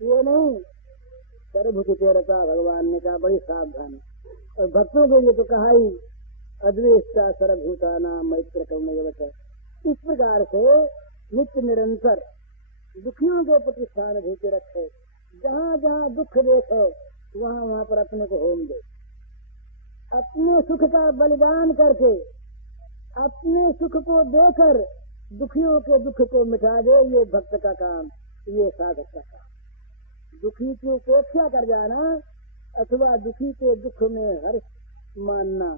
ये नहीं, सर्वभूति तेरता भगवान ने कहा बड़ी सावधानी। और भक्तों के लिए तो कहा ही अद्वेष्टा सर्वभूतानां मैत्र करुणैवच। इस प्रकार से नित्य निरंतर दुखियों के प्रति सहानुभूति रखे, जहाँ जहाँ दुख देखे वहाँ वहाँ पर अपने को होम दे, अपने सुख का बलिदान करके अपने सुख को देकर दुखियों के दुख को मिटा दे। ये भक्त का काम, ये साधक का काम। दुखी की उपेक्षा कर जाना अथवा दुखी के दुख में हर्ष मानना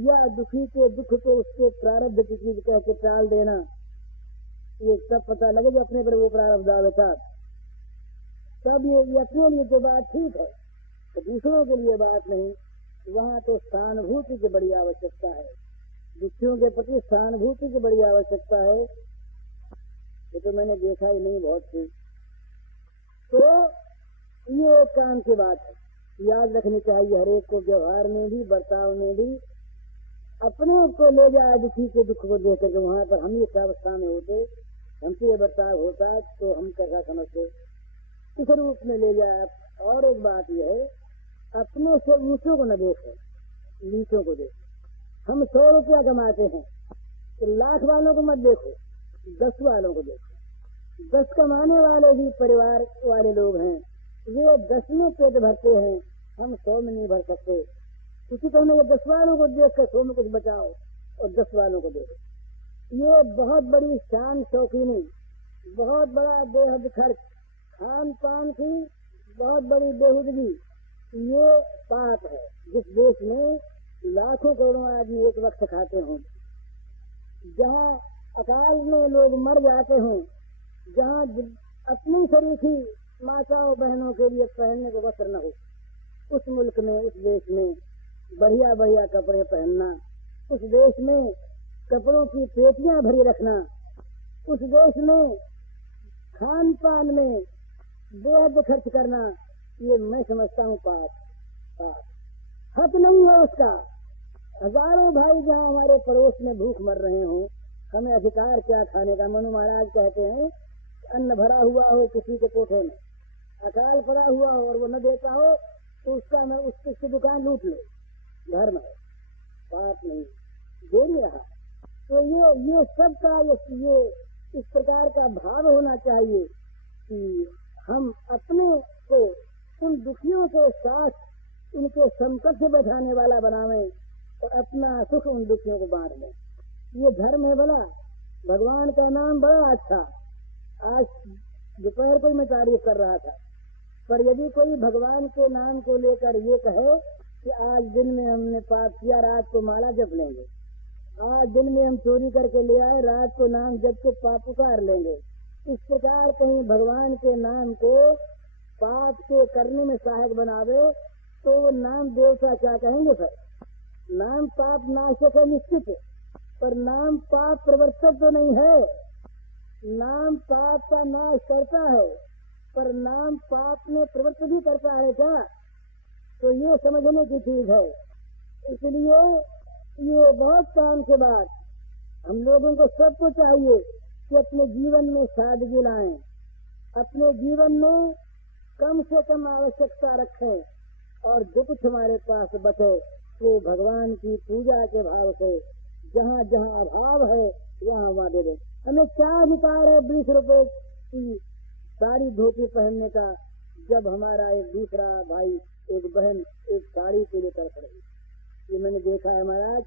या दुखी के दुख को उसके प्रारब्ध की चीज कह के टाल देना, ये सब पता लगे जो अपने पर वो प्रारब्ध आवेता, तब ये अपने लिए तो बात ठीक है, तो दूसरों के लिए बात नहीं। वहाँ तो सहानुभूति की बड़ी आवश्यकता है, दुखियों के प्रति सहानुभूति की बड़ी आवश्यकता है। ये तो मैंने देखा ही नहीं बहुत सी। तो ये एक काम की बात है, याद रखनी चाहिए हरेक को, व्यवहार में भी बर्ताव में भी अपने को ले जाए दुखी के दुख को देख करके वहाँ पर हम इस अवस्था में होते, हमसे ये बर्ताव होता तो हम कैसा समझते, इस रूप में ले जाए। और एक बात यह है, अपने से ऊंचों को न देखो, नीचों को देखो। हम 100 रुपया कमाते हैं तो लाख वालों को मत देखो, 10 वालों को देखो। 10 कमाने वाले भी परिवार वाले लोग हैं, वे 10 में पेट भरते हैं, हम 100 में नहीं भर सकते। उसी तरह ये 10 वालों को देख कर 100 में कुछ बचाओ और 10 वालों को देखो। ये बहुत बड़ी शान शौकीनी, बहुत बड़ा बेहद खर्च, खान पान की बहुत बड़ी बेहुदगी, ये पाप है। जिस देश में लाखों करोड़ों आदमी एक वक्त खाते हों, जहाँ अकाल में लोग मर जाते हों, जहाँ अपनी शरीकी माताओं बहनों के लिए पहनने को वस्त्र न हो, उस मुल्क में, उस देश में बढ़िया बढ़िया कपड़े पहनना, उस देश में कपड़ों की पेटियां भरी रखना, उस देश में खान पान में बेहद खर्च करना, ये मैं समझता हूँ पाप। हक नहीं है उसका। हजारों भाई जहाँ हमारे पड़ोस में भूख मर रहे हों, हमें अधिकार क्या खाने का। मनु महाराज कहते हैं अन्न भरा हुआ हो किसी के कोठे में, अकाल पड़ा हुआ हो और वो न देता हो तो उसका मैं उसकी दुकान लूट लो, धर्म है, पाप नहीं, दे नहीं रहा। तो ये सब का ये इस प्रकार का भाव होना चाहिए कि हम अपने को उन दुखियों के साथ उनके संकट से बैठाने वाला बनावें और अपना सुख उन दुखियों को बांट दें। ये धर्म है भला। भगवान का नाम बड़ा अच्छा। आज दोपहर को मैं तारीफ कर रहा था, पर यदि कोई भगवान के नाम को लेकर ये कहे कि आज दिन में हमने पाप किया, रात को माला जप लेंगे, आज दिन में हम चोरी करके ले आए, रात को नाम जप के पाप उतार लेंगे, इस प्रकार कहीं भगवान के नाम को पाप के करने में सहायक बनावे तो नाम देवता क्या कहेंगे। फिर नाम पाप नाशक है निश्चित, पर नाम पाप प्रवर्तक तो नहीं है। नाम पाप का नाश करता है, पर नाम पाप में प्रवृत्त भी करता है क्या, तो ये समझने की चीज है। इसलिए ये बहुत काम के बाद हम लोगों को सबको चाहिए कि अपने जीवन में सादगी लाएं, अपने जीवन में कम से कम आवश्यकता रखें और जो कुछ हमारे पास बचे वो भगवान की पूजा के भाव से जहाँ जहाँ अभाव है वहाँ वहाँ दे दें। हमें क्या अधिकार है 20 रुपए की साड़ी धोती पहनने का, जब हमारा एक दूसरा भाई एक बहन एक साड़ी के लिए तड़प रही। ये मैंने देखा है महाराज।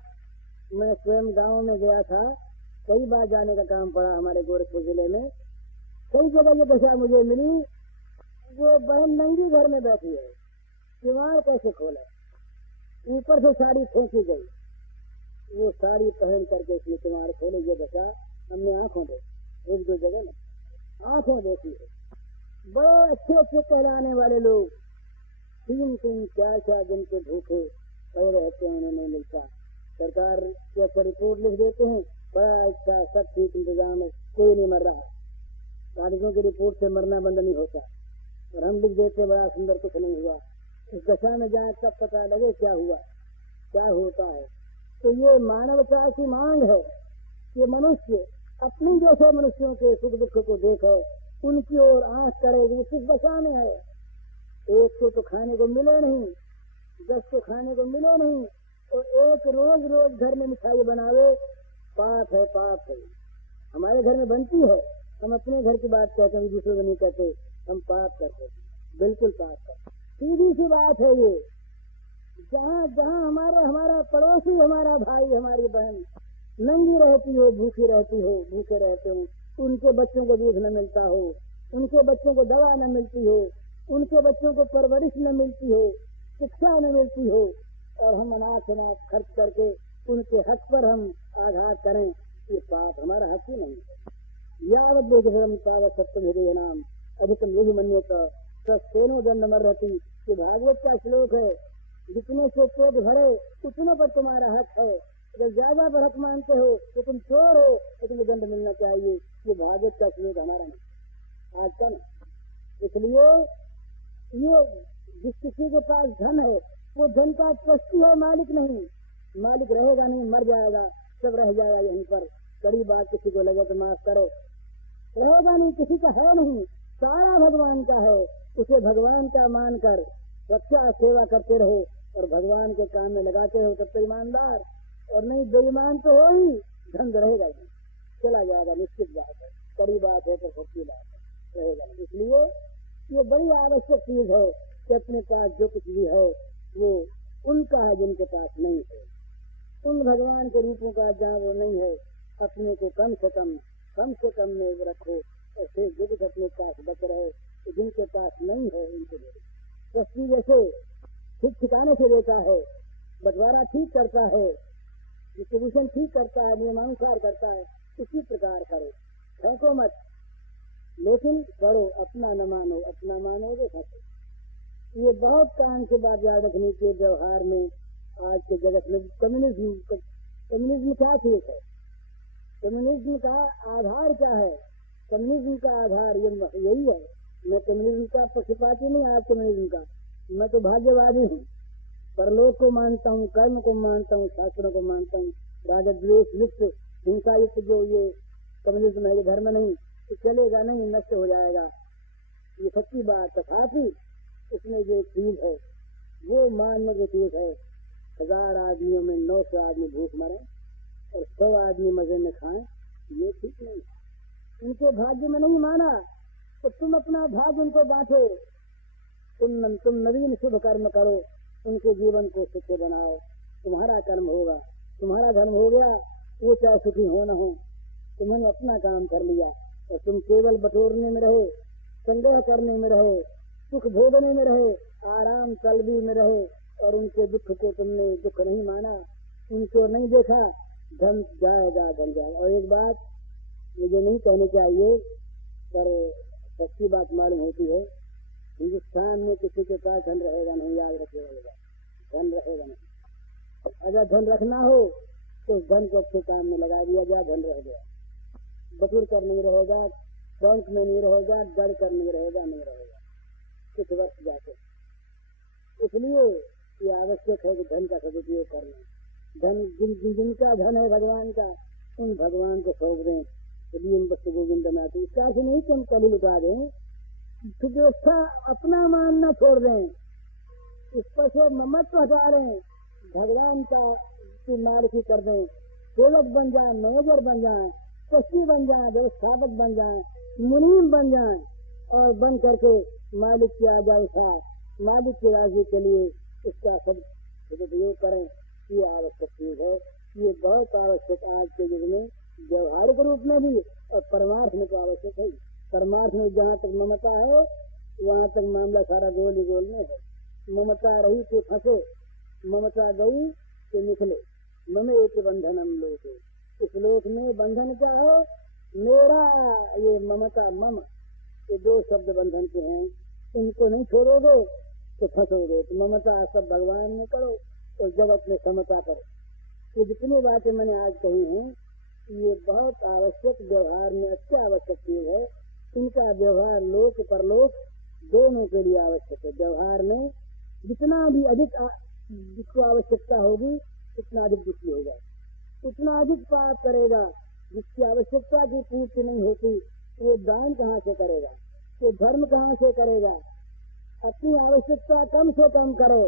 मैं स्वयं गांव में गया था, कई बार जाने का काम पड़ा हमारे गोरखपुर जिले में, कई जगह ये दशा मुझे मिली। वो बहन नंगी घर में बैठी है, किवाड़ कैसे खोले, ऊपर से साड़ी फेंकी गई, वो साड़ी पहन करके उसने किवाड़ खोले। ये दशा हमने आंखों देखी, एक दो जगह में आंखों देखी है। बड़े अच्छे अच्छे कहलाने वाले लोग 3-3, 4-4 दिन के भूखे पड़े रहते हैं, उन्हें नहीं मिलता। सरकार के अच्छा रिपोर्ट लिख देते हैं, बड़ा अच्छा सब ठीक इंतजाम है, कोई नहीं मर रहा। कागजों की रिपोर्ट से मरना बंद नहीं होता, और हम लिख देते बड़ा सुंदर, कुछ नहीं हुआ। इस दशा में जाए तब पता लगे क्या हुआ, क्या होता है। तो ये मानवता की मांग है कि मनुष्य अपने जैसे मनुष्यों के सुख दुख को देखे, उनकी ओर आंख करेगी, किस दशा में है। एक को तो खाने को मिले नहीं, 10 को खाने को मिले नहीं, और एक रोज रोज घर में मिठाई बनावे, पाप है, पाप है। हमारे घर में बनती है, हम अपने घर की बात कहते हैं, दूसरे को नहीं कहते, हम पाप करते, बिल्कुल पाप करते। सीधी सी बात है ये। जहाँ जहाँ हमारा पड़ोसी, हमारा भाई, हमारी बहन नंगी रहती हो, भूखी रहती हो, भूखे रहते हो, उनके बच्चों को दूध न मिलता हो, उनके बच्चों को दवा न मिलती हो, उनके बच्चों को परवरिश न मिलती हो, शिक्षा न मिलती हो, और हम अनाथ खर्च करके उनके हक पर हम आघात करें, ये पाप हमारा हक ही नहीं है। यावत देशम तावत सत्यम हृदय नाम अधिकम यही मन्यत सस्तेनो दंड मर रहती। ये भागवत का श्लोक है। जितने से पेट भरे उतने पर तुम्हारा हक है। जब ज्यादा पर हक मानते हो तो तुम चोर हो, तो तुम्हें दंड मिलना चाहिए। ये भागवत का श्लोक हमारा नहीं, आज का नहीं। इसलिए ये जिस किसी के पास धन है वो धन का ट्रस्टी है, मालिक नहीं। मालिक रहेगा नहीं, मर जाएगा, सब रह जाएगा यहीं पर। कड़ी बात किसी को लगे तो माफ करे, रहेगा नहीं, किसी का है नहीं, सारा भगवान का है। उसे भगवान का मानकर रक्षा सेवा करते रहो और भगवान के काम में लगाते रहो, तब तो ईमानदार। और नहीं बेईमान तो हो ही, धन रहेगा ही, चला जाएगा, निश्चित बात है। कड़ी बात है तो सच्ची बात है, रहेगा। इसलिए ये बड़ी आवश्यक चीज है कि अपने पास जो कुछ भी है वो उनका है जिनके पास नहीं है। उन भगवान के रूपों का जहाँ वो नहीं है, अपने को कम से कम में रखो, और फिर जो कुछ अपने पास बच रहे तो जिनके पास नहीं है उनको दे। ट्रस्टी जैसे ठीक ठिकाने से देता है, बंटवारा ठीक करता है, डिस्ट्रीब्यूशन ठीक करता है, नियमानुसार करता है, इसी प्रकार करो, फेंको मत, लेकिन करो, अपना न मानो, अपना मानोगे फंसो। ये बहुत काम की बात याद रखनी चाहिए व्यवहार में। आज के जगत में कम्युनिज्म क्या चीज है? कम्युनिज्म का आधार क्या है? कम्युनिज्म का आधार यही है। मैं कम्युनिज्म का पक्षपाती नहीं, आज कम्युनिज्म का मैं तो भाग्यवादी हूँ। परलोक को मानता हूँ, कर्म को मानता हूँ, शास्त्रों को मानता हूँ। राजद्वेष युक्त, हिंसा युक्त जो ये कम्युनिज्म है, ये धर्म नहीं, तो चलेगा नहीं, नष्ट हो जाएगा, ये सच्ची बात। तथापि उसमें जो चीज है वो मानने की चीज है। 1000 आदमियों में 900 आदमी भूख मरे और 100 आदमी मजे में खाएं, ये ठीक नहीं। उनके भाग्य में नहीं माना तो तुम अपना भाग्य उनको बांटो, तुम नवीन शुभ कर्म करो, उनके जीवन को सुखी बनाओ, तुम्हारा कर्म होगा, तुम्हारा धर्म हो गया, वो चाहे सुखी हो न हो, तुमने अपना काम कर लिया। और तुम केवल बटोरने में रहे, संग्रह करने में रहे, सुख भोगने में रहे, आराम तलबी में रहे, और उनके दुख को तुमने दुख नहीं माना, उनको नहीं देखा, धन जाएगा, धन जाएगा। और एक बात मुझे नहीं कहनी चाहिए पर सच्ची बात मालूम होती है, हिंदुस्तान में किसी के पास धन रहेगा नहीं, याद रखिएगा, धन रहेगा नहीं। अगर धन रखना हो तो धन को अच्छे काम में लगा दिया जाए, धन रह गया, बटूर कर नहीं रहेगा, बैंक में नहीं रहेगा, डर कर नहीं रहेगा, नहीं रहेगा कुछ वर्ष जाके। इसलिए ये आवश्यक है कि धन का सदुपयोग करना। धन जिनका धन है भगवान का, उन भगवान को सौंप दें। वस्तु गोविंद नाथ, इसका अर्थ नहीं कि हम कली लुटा दें, व्यवस्था अपना मानना छोड़ दें, इस पर से ममत्व हटा दें, भगवान का की मालिकी कर दें, सेवक बन जाए, मैनेजर बन जाए, ट्रस्टी बन जाए, व्यवस्थापक बन जाए, मुनीम बन जाए, और बन करके मालिक की आज्ञा अनुसार मालिक की राजी के लिए इसका सदुपयोग करें। ये आवश्यक चीज है, ये बहुत आवश्यक आज के युग में, व्यवहारिक रूप में भी और परमार्थ में तो आवश्यक है। परमार्थ में जहाँ तक ममता है वहाँ तक मामला सारा गोल ही गोल में है। ममता रही तो फंसे, ममता गई तो निकले। ममे एक बंधनम लोके, इस लोक में बंधन क्या है? मेरा, ये ममता, मम, ये 2 शब्द बंधन के हैं, इनको नहीं छोड़ोगे तो फंसोगे। तो ममता सब भगवान में करो और जगत में समता करो। ये जितनी बातें मैंने आज कही हैं ये बहुत आवश्यक, व्यवहार में अच्छी आवश्यक चीज है। इनका व्यवहार लोक परलोक दोनों के लिए आवश्यक है। व्यवहार में जितना भी अधिक जिसको आवश्यकता होगी उतना अधिक दुखी होगा, उतना अधिक पाप करेगा। जिसकी आवश्यकता की पूर्ति नहीं होती वो दान कहाँ से करेगा, वो धर्म कहाँ से करेगा, अपनी आवश्यकता कम से कम करे,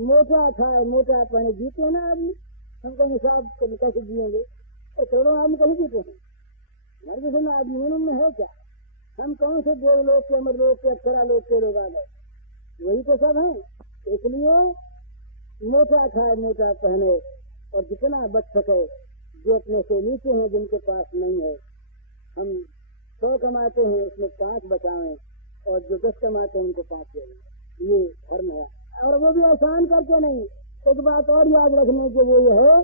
मोटा खाए मोटा पहने, जीते ना आदमी। हम कहीं हिसाब कैसे जिएंगे, करोड़ों आदमी कैसे जीते हैं, हमारे जैसे ना आदमी उनमें है क्या, हम कौन से देवलोक के अमरलोक के अक्षरा लोक के लोग आ गए, वही तो सब है। इसलिए मोटा खाए मोटा पहने, और जितना बच सके, जो अपने से नीचे हैं जिनके पास नहीं है, हम 100 कमाते हैं उसमें 5 बचावें, और जो 10 कमाते हैं उनको 5 दें, ये धर्म है। और वो भी एहसान करके नहीं। एक बात और याद रखने की वो ये है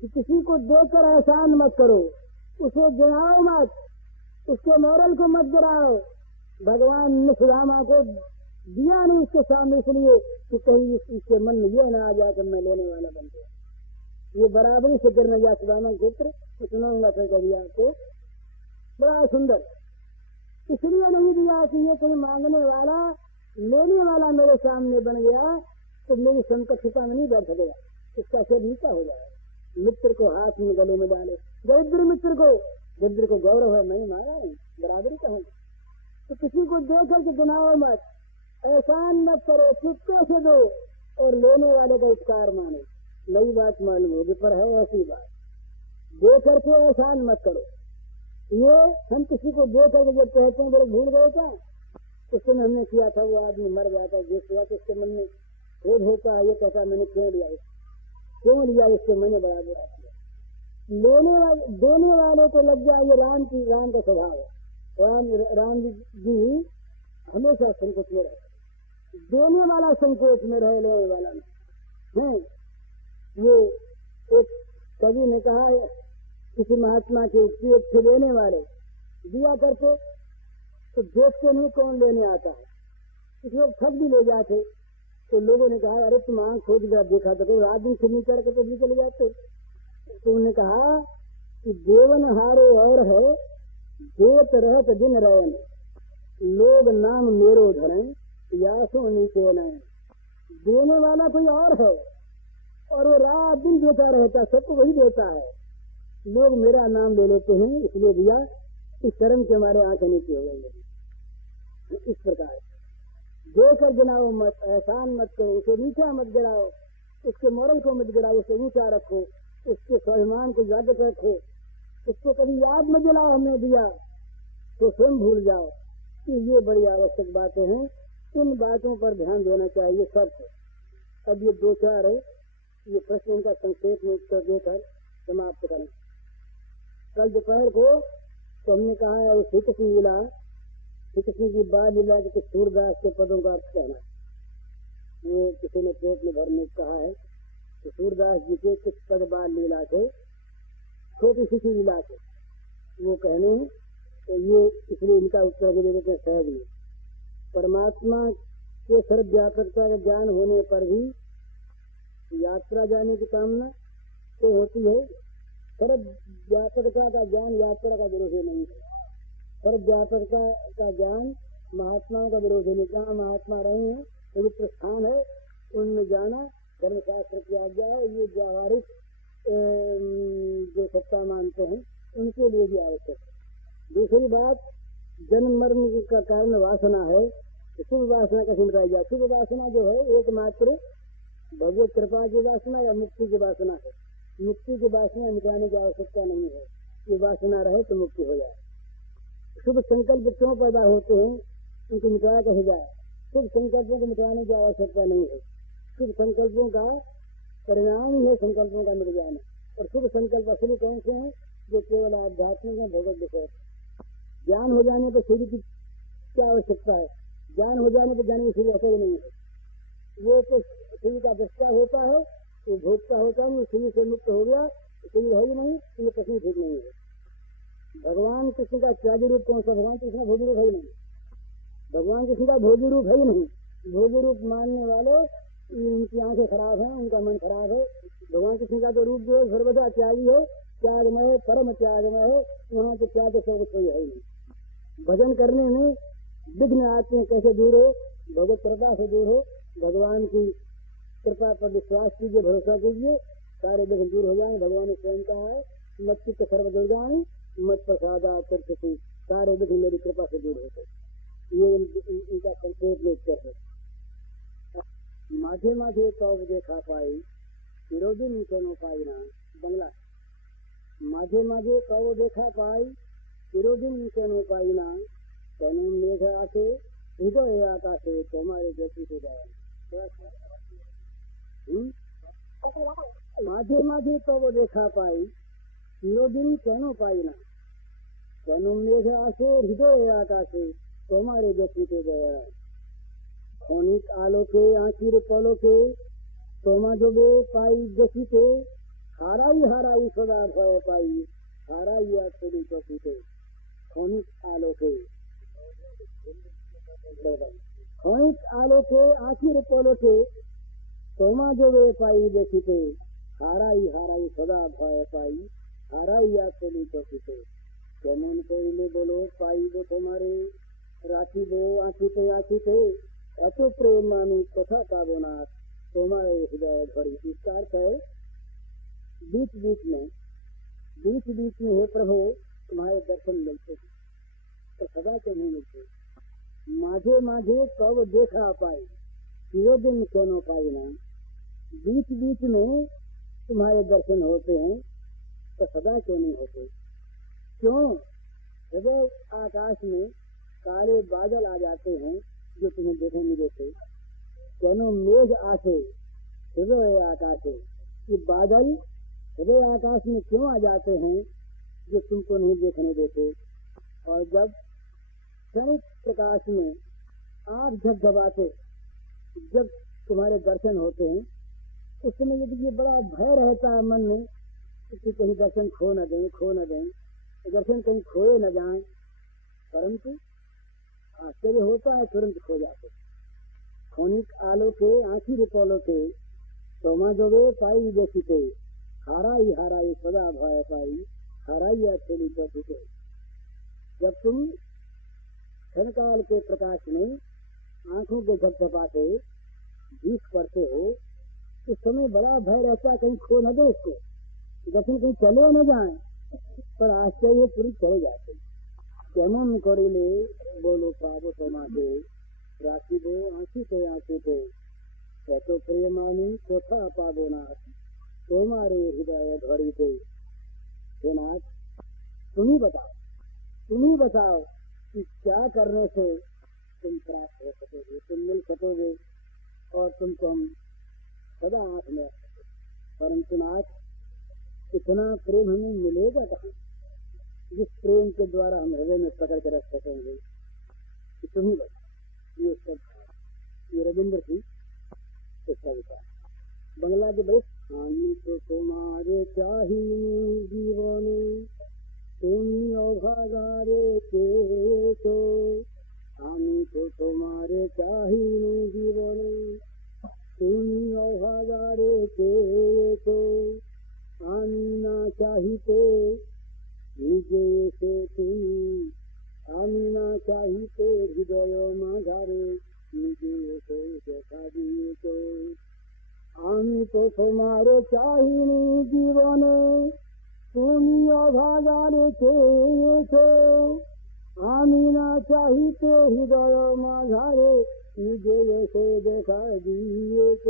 कि किसी को देकर एहसान मत करो, उसे गिराओ मत, उसके मॉरल को मत गिराओ। भगवान ने सुदामा को दिया नहीं उसके सामने, इसलिए कि कहीं इसके मन में ये ना आ जाए कि मैं लेने वाला बन गया। ये बराबरी से गिरने जा सुदामा चित्र सुनाऊंगा फिर कभी आपको, बड़ा सुंदर। इसलिए नहीं दिया कि ये कहीं मांगने वाला लेने वाला मेरे सामने बन गया तो मेरी संकटता में नहीं बैठ सकेगा, इसका सिर नीचा हो जाएगा। मित्र को हाथ में गले में डाले, दरिद्र को गौरव है, नहीं मारा है, बराबरी कहूँ। तो किसी को दे करके गिनाओ मत, एहसान मत करो, चुपके से दो, और लेने वाले का उपकार मानो। नई बात मालूम होगी पर है ऐसी बात, दे करके एहसान मत करो। ये हम किसी को दे करके जब कहते हैं बोले भूल गए क्या, उस समय हमने किया था, वो आदमी मर जाता, देख लिया तो उसके मन में क्रोध होता है, ये कहता मैंने क्यों लिया इससे मैंने बड़ा बुरा किया। देने वाले को लग जाए, ये राम का स्वभाव है। राम जी हमेशा संकोच में रहे, देने वाला संकोच में रहे, लेने वाला नहीं। वो एक कवि ने कहा, किसी महात्मा के उक्ति, एक थे देने वाले, दिया करते तो देखते नहीं कौन लेने आता है, कुछ लोग ठग भी ले जाते। तो लोगों ने कहा अरे तुम आंख खोद कर देखा तो रात दिन से नहीं करके तो भी चले जाते। तो उन्होंने कहा कि देवन हारो और है, देत रहत दिन रयन, लोग नाम मेरो धरें, यासो नीचे नयन। देने वाला कोई और है और वो रात दिन देता रहता, सबको वही देता है, लोग मेरा नाम ले लेते हैं इसलिए दिया, इस शर्म के हमारे आंखें नीचे हो गई है। इस प्रकार देकर गिनाओ मत, एहसान मत करो, उसे नीचा मत गिराओ, उसके मोरल को मत गिराओ, उसे ऊंचा रखो, उसके स्वाभिमान को जागृत रखो, उसको कभी याद मत दिलाओ हमने दिया तो स्वयं भूल जाओ। कि ये बड़ी आवश्यक बातें हैं, इन बातों पर ध्यान देना चाहिए सबको। अब ये 2-4 है, ये प्रश्न इनका संक्षेप में उत्तर देकर समाप्त करें। कल दोपहर को तो हमने कहा है श्री कृष्ण लीला, श्री कृष्ण की बाल लीला के कुछ सूरदास के पदों का अर्थ कहना, वो किसी ने पेट में भरने कहा है। तो सूरदास जी के कुछ पद बाल लीला थे, छोटी शिशु लीला थे, वो कहने हैं। तो ये इसलिए इनका उत्तर दे देते हैं सहज में। परमात्मा के सर्वव्यापकता का ज्ञान होने पर भी यात्रा जाने की कामना तो होती है। सर्वव्यापकता का ज्ञान यात्रा का विरोधी नहीं है। सर्वव्यापकता का ज्ञान महात्माओं का विरोधी नहीं। जहाँ महात्मा रहे हैं पवित्र स्थान है, उनमें जाना धर्मशास्त्र की आज्ञा है। ये व्यावहारिक जो सत्ता मानते हैं उनके लिए भी आवश्यक है। दूसरी बात, जन्म मरण का कारण वासना है, शुभ वासना कैसे मिटाई जाए। शुभ वासना जो है एकमात्र भगवत कृपा की वासना या मुक्ति की वासना है। मुक्ति की वासना मिटाने की आवश्यकता नहीं है, ये वासना रहे तो मुक्ति हो जाए। शुभ संकल्प क्यों पैदा होते हैं, उनको मिटाया कैसे जाए। शुभ संकल्पों को मिटाने की आवश्यकता नहीं है, शुभ संकल्पों का परिणाम ही है संकल्पों का मिट जाना। और शुभ संकल्प असली कौन से हैं, जो केवल आध्यात्मिक है, भगवत विषय। ज्ञान हो जाने पर सूर्य की क्या आवश्यकता है, ज्ञान हो जाने पर जाने की सूर्य ऐसा ही नहीं है। वो तो सूर्य का दृष्टा होता है, वो भोगता होता है, सूर्य से मुक्त हो गया, सूर्य है ही नहीं, तो ये प्रश्न ठीक नहीं है। भगवान कृष्ण का त्यागी रूप कौन सा, भगवान कृष्ण का भोगी रूप है ही नहीं। भगवान कृष्ण का भोगी रूप है ही नहीं। भोगी रूप मानने वाले उनकी आंखें खराब है, उनका मन खराब है। भगवान कृष्ण का तो रूप जो है सर्वदा त्यागी है, त्यागमय, परम त्यागमय है, वहाँ तो त्याग सब कुछ है ही नहीं। भजन करने में विघ्न आते हैं, कैसे दूर हो, भगवत कृपा से दूर हो। भगवान की कृपा पर विश्वास कीजिए, भरोसा कीजिए, सारे विघ्न दूर हो जाएंगे। भगवान ने स्वयं कहा है, मत चित्त सर्व दुर्गाणी मत प्रसादा तीर्थी सारे दुख मेरी कृपा से दूर होते। ये इनका संकेत लेकर है। माझे माझे तब देखा पाई विरोधी कोनो पाई ना। बंगला माझे माझे तब देखा पाई विरोधी कोनो पाई ना। तेनु मेघ आके हृदय आकाशे तुम्हारे जैसी से जाए। माझे माझे तब देखा पाई विरोधी कोनो पाई ना। तेनु मेघ आके हृदय आकाशे तुम्हारे जैसी से जाए। क्षणिक आलोके आखिर पलोके तोमा जोगे पाई देखिते। हाराई हाराई सदा भय पाई हाराई आखिरी चौकीते। क्षणिक आलोके क्षणिक आलोके आखिर पलोके तोमा जोगे पाई देखिते। हाराई हाराई सदा भय पाई हाराई आखिरी चौकीते। केमन कइले बोलो पाइब तुम्हारे राखिब आखिते आखिते। এত প্রেম আমি কোথা পাবো না তোমার হৃদय भरी। इसका अर्थ है बीच बीच में हे प्रभु तुम्हारे दर्शन मिलते हैं तो सदा क्यों नहीं मिलते। माझे माझे कब देखा पाई चिरोदिन कोनो पाई ना। बीच बीच में तुम्हारे दर्शन होते हैं तो सदा क्यों नहीं होते। क्यों हृदय आकाश में काले बादल आ जाते हैं जो तुम्हें देखे नहीं देते। केनो मेघ आके हृदय आकाशे। ये बादल हृदय आकाश में क्यों आ जाते हैं जो तुमको नहीं देखने देते। और जब क्षणिक प्रकाश में आँख झपझपाते जब तुम्हारे दर्शन होते हैं उस समय यदि ये बड़ा भय रहता है मन में कि कहीं दर्शन खो न दें दर्शन कहीं खोए न जाएं। परंतु आश्चर्य होता है तुरंत खो जाते। क्षणिक आलोके आखिर पलोके तोमा जोगे पाई देखिते। हाराई हाराई सदा भय पाई हाराई अकेली चौकीते। जब तुम क्षणकाल के प्रकाश में आंखों के झपझपाते भीख पड़ते हो उस समय बड़ा भय रहता है कहीं खो न दे इसको दर्शन कहीं चले न जाए। पर आश्चर्य तुरंत चले जाते। केमन करिले बोलो पाबो तोमाके राखिबो आँखिते आँखिते। एत प्रेम आमी कोथा पाबो ना तुम्हारे हृदय भरीते। हे नाथ तुम ही बताओ कि क्या करने से तुम प्राप्त हो सकोगे तुम मिल सकोगे और तुमको हम सदा आँख में रख सके। परंतु नाथ इतना प्रेम हमें मिलेगा कहाँ जिस प्रेम के द्वारा हम हृदय में पकड़ के रख सकेंगे। तुम ही बता। ये सब ये रविंद्र की कविता। बंगला के भाई हामी तो तुम्हारे चाहिए जीवन तुम अभागारे के तो। हामी तो तुम्हारे चाहिए जीवन तुम अभागारे के तो। हामी ना चाहिए নিজে এসে তুমি আমি না চাহিতে হৃদয় মাঝারে নিজে এসে দেখা দিয়েছ। আমি তো তোমার চাহিনি জীবনে তুমি অভাগারে চেয়েছ। আমি না চাহিতে হৃদয় মাঝারে নিজে এসে দেখা দিয়েছ।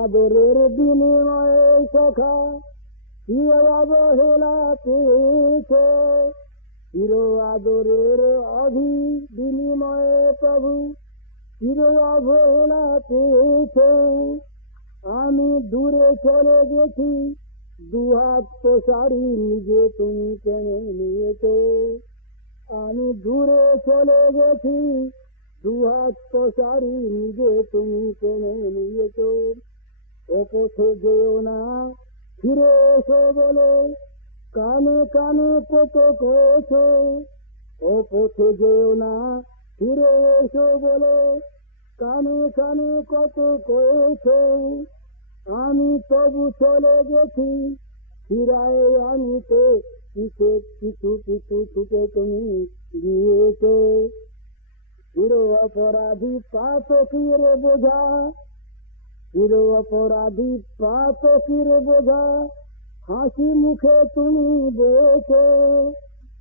আদরের বিনিময়ে সখা চির অবহেলা পেয়েছে। চির আদরের বিনিময়ে প্রভু চির অবহেলা পেয়েছে। আমি দূরে চলে গেছি দুহাত প্রসারী নিজে তুমি টেনে নিয়েছ। আমি দূরে চলে গেছি দুহাত প্রসারী নিজে তুমি টেনে নিয়েছ। ও পথে যেও না ফিরে এসো বলে কানে কানে কত কয়েছে। ও পথে যেও না ফিরে এসো বলে কানে কানে কত কয়েছে। আমি তবু চলে গেছি ফিরায় আনিতে পিছে পিছু পিছু ছুটে তুমি গিয়েছ। চির অপরাধী পাতকের বোঝা চির অপরাধী পাতকের বোঝা हासी मुखे तुम्हें बेचे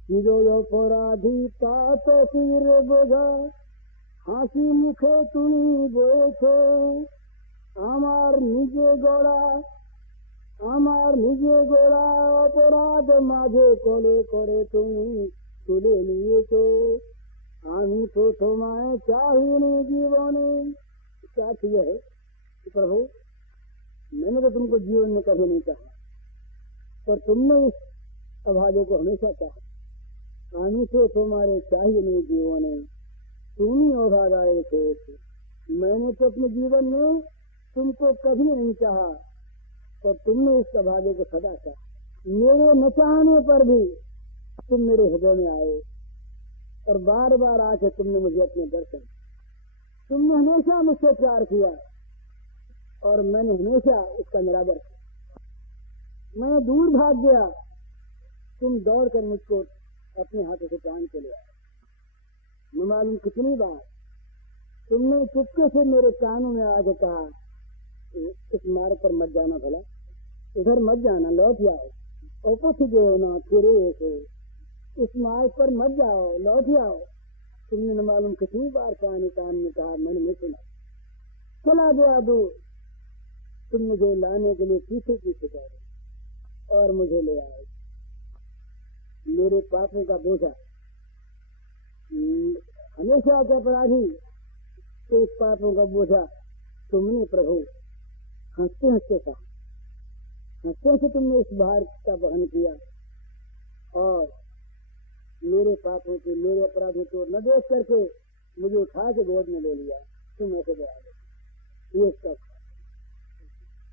चिरो अपराधी पाप सिर बोझा हासी मुखे तुम्हें बेचे আমার নিজে গড়া অপরাধ মাঝে কলে করে তুমি তুলে নিয়েছো আমি তো তোমায় चाहिए जीवने। क्या चाहिए है कि प्रभु मैंने तो तुमको जीवन में कभी नहीं चाहा पर तुमने इस अभागे को हमेशा चाहा। आमी तो तुम्हारे चाहिए नहीं जीवने तुम ही अभागाए थे। मैंने तो अपने जीवन में तुमको कभी नहीं चाहा पर तुमने इस अभागे को सदा चाहा। मेरे न चाहने पर भी तुम मेरे हृदय में आए और बार बार आके तुमने मुझे अपने दर्शन तुमने हमेशा मुझसे प्यार किया और मैंने हमेशा उसका निरादर किया। मैं दूर भाग गया तुम दौड़कर मुझको अपने हाथों से टांग के ले आए। न मालूम कितनी बार तुमने चुपके से मेरे कानों में आके कहा इस मार्ग पर मत जाना, भला उधर मत जाना, लौट जाओ। औपथ जो ना फिरे से इस मार्ग पर मत जाओ, लौट जाओ। तुमने न मालूम कितनी बार कान में कहा, मैंने नहीं सुना। चला गया दूर, तुम मुझे लाने के लिए पीछे पीछे दौड़े और मुझे ले आए। मेरे पापों का बोझा हमेशा के अपराधी तो इस पापों का बोझा तुमने प्रभु हंसते हंसते तुमने इस भार का वहन किया और मेरे पापों के मेरे अपराधों को न देख करके मुझे उठा के गोद में ले लिया। तुम ऐसे दया दो ये सब